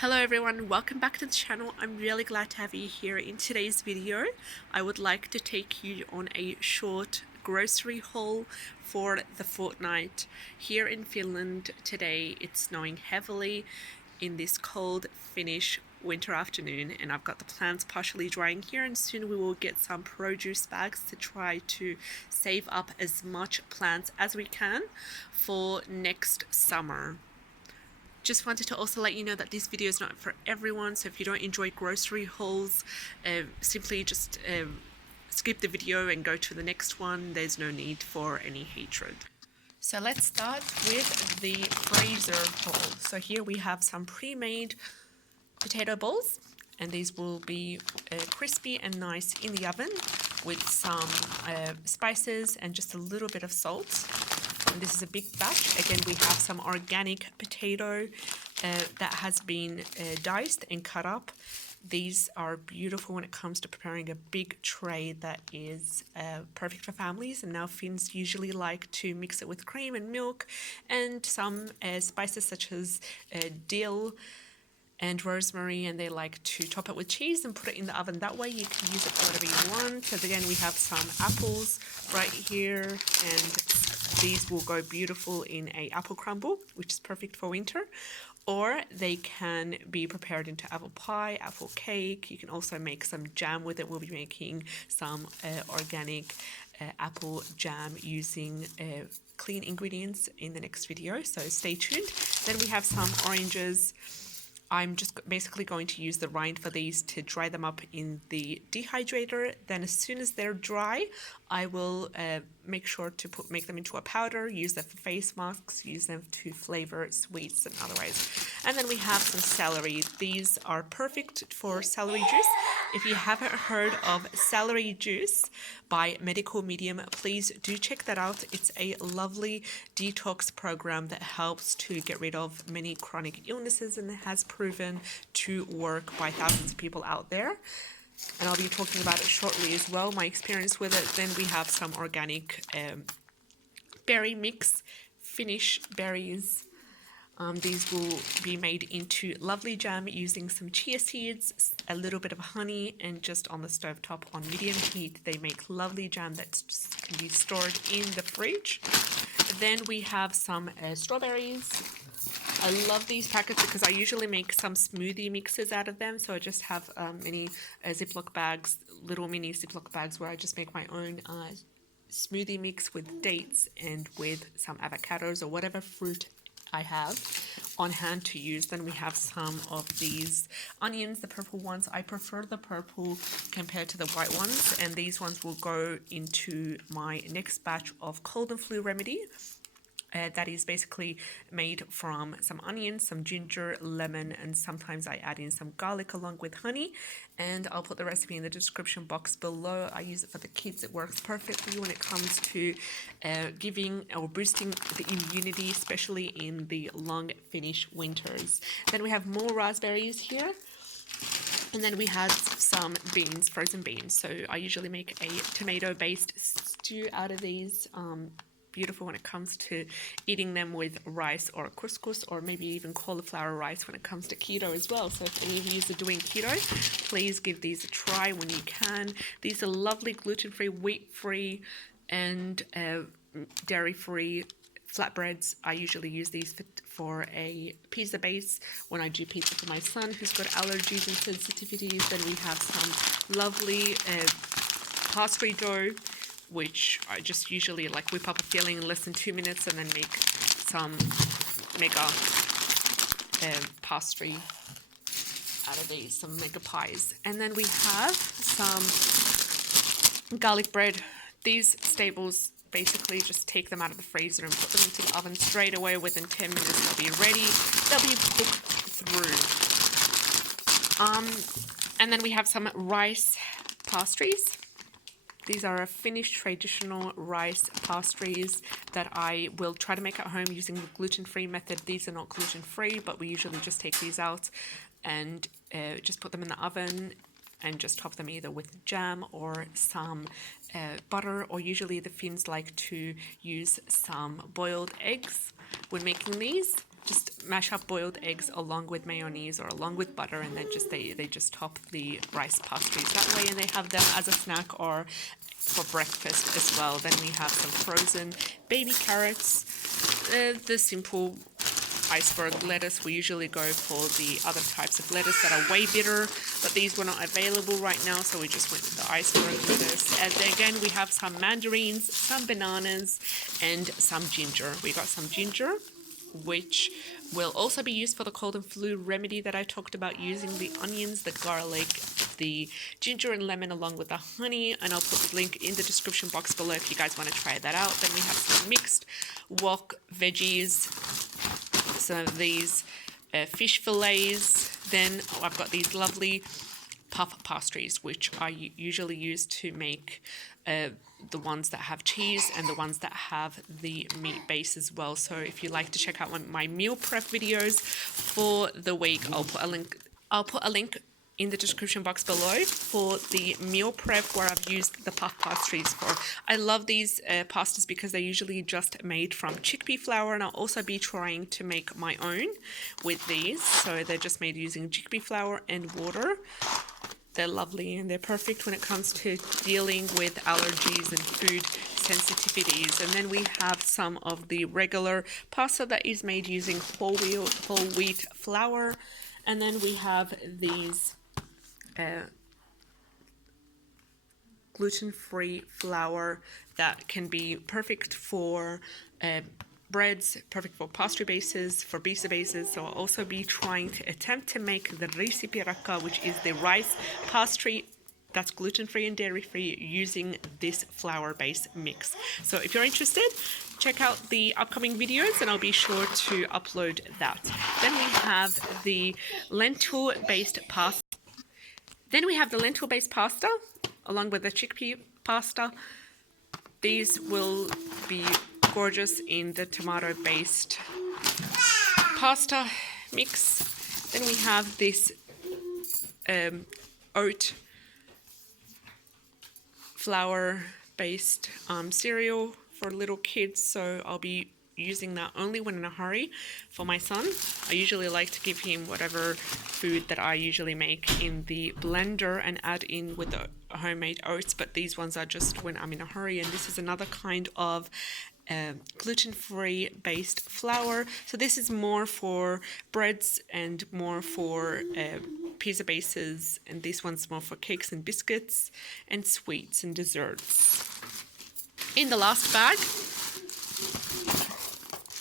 Hello everyone, welcome back to the channel. I'm really glad to have you here. In today's video, I would like to take you on a short grocery haul for the fortnight. Here in Finland today, it's snowing heavily in this cold Finnish winter afternoon, and I've got the plants partially drying here, and soon we will get some produce bags to try to save up as much plants as we can for next summer. Just wanted to also let you know that this video is not for everyone, so if you don't enjoy grocery hauls, simply just skip the video and go to the next one. There's no need for any hatred. So let's start with the freezer haul. So here we have some pre-made potato balls, and these will be crispy and nice in the oven with some spices and just a little bit of salt. And this is a big batch. Again, we have some organic potato that has been diced and cut up. These are beautiful when it comes to preparing a big tray that is perfect for families. And now Finns usually like to mix it with cream and milk and some spices such as dill and rosemary, and they like to top it with cheese and put it in the oven. That way you can use it for whatever you want. So again, we have some apples right here, and these will go beautiful in a apple crumble, which is perfect for winter. Or they can be prepared into apple pie, apple cake. You can also make some jam with it. We'll be making some organic apple jam using clean ingredients in the next video, so stay tuned. Then we have some oranges. I'm just basically going to use the rind for these to dry them up in the dehydrator. Then as soon as they're dry, I will make sure to make them into a powder, use them for face masks, use them to flavor sweets and otherwise. And then we have some celery. These are perfect for celery juice. If you haven't heard of celery juice by Medical Medium, please do check that out. It's a lovely detox program that helps to get rid of many chronic illnesses, and it has proven to work by thousands of people out there. And I'll be talking about it shortly as well, my experience with it. Then we have some organic berry mix, Finnish berries. These will be made into lovely jam using some chia seeds, a little bit of honey, and just on the stove top on medium heat. They make lovely jam that can be stored in the fridge. Then we have some strawberries. I love these packets because I usually make some smoothie mixes out of them. So I just have mini Ziploc bags, little mini Ziploc bags where I just make my own smoothie mix with dates and with some avocados or whatever fruit I have on hand to use. Then we have some of these onions, the purple ones. I prefer the purple compared to the white ones, and these ones will go into my next batch of cold and flu remedy. That is basically made from some onions, some ginger, lemon, and sometimes I add in some garlic along with honey. And I'll put the recipe in the description box below. I use it for the kids. It works perfectly when it comes to giving or boosting the immunity, especially in the long Finnish winters. Then we have more raspberries here. And then we had some beans, frozen beans. So I usually make a tomato-based stew out of these. Beautiful when it comes to eating them with rice or couscous, or maybe even cauliflower rice when it comes to keto as well. So if any of you are doing keto, please give these a try when you can. These are lovely gluten-free, wheat-free, and dairy-free flatbreads. I usually use these for a pizza base when I do pizza for my son who's got allergies and sensitivities. Then we have some lovely pastry dough, which I just usually like whip up a filling in less than 2 minutes and then make some mega pastry out of these, some mega pies. And then we have some garlic bread. These staples, basically just take them out of the freezer and put them into the oven straight away. Within 10 minutes they'll be ready. They'll be cooked through. And then we have some rice pastries. These are a Finnish traditional rice pastries that I will try to make at home using the gluten-free method. These are not gluten-free, but we usually just take these out and just put them in the oven and just top them either with jam or some butter, or usually the Finns like to use some boiled eggs when making these. just mash up boiled eggs along with mayonnaise or along with butter, and then they just top the rice pastries that way, and they have them as a snack or for breakfast as well. Then we have some frozen baby carrots, the simple iceberg lettuce. We usually go for the other types of lettuce that are way bitter, but these were not available right now, so we just went with the iceberg lettuce. And then again, we have some mandarins, some bananas, and some ginger. We got some ginger, which will also be used for the cold and flu remedy that I talked about, using the onions, the garlic, the ginger and lemon along with the honey, and I'll put the link in the description box below if you guys want to try that out. Then we have some mixed wok veggies, some of these fish fillets. Then I've got these lovely puff pastries, which I usually use to make the ones that have cheese and the ones that have the meat base as well. So if you'd like to check out my meal prep videos for the week, I'll put a link in the description box below for the meal prep where I've used the puff pastries for. I love these pastas because they're usually just made from chickpea flour, and I'll also be trying to make my own with these. So they're just made using chickpea flour and water. They're lovely and they're perfect when it comes to dealing with allergies and food sensitivities. And then we have some of the regular pasta that is made using whole wheat flour. And then we have these gluten-free flour that can be perfect for breads, perfect for pastry bases, for pizza bases. So I'll also be trying to attempt to make the riisipiraka, which is the rice pastry that's gluten-free and dairy-free, using this flour base mix. So if you're interested, check out the upcoming videos and I'll be sure to upload that. Then we have the lentil-based pasta. Along with the chickpea pasta. These will be gorgeous in the tomato-based pasta mix. Then we have this oat flour-based cereal for little kids, so I'll be using that only when in a hurry for my son. I usually like to give him whatever food that I usually make in the blender and add in with the homemade oats, but these ones are just when I'm in a hurry. And this is another kind of gluten-free based flour. So this is more for breads and more for pizza bases, and this one's more for cakes and biscuits and sweets and desserts. In the last bag,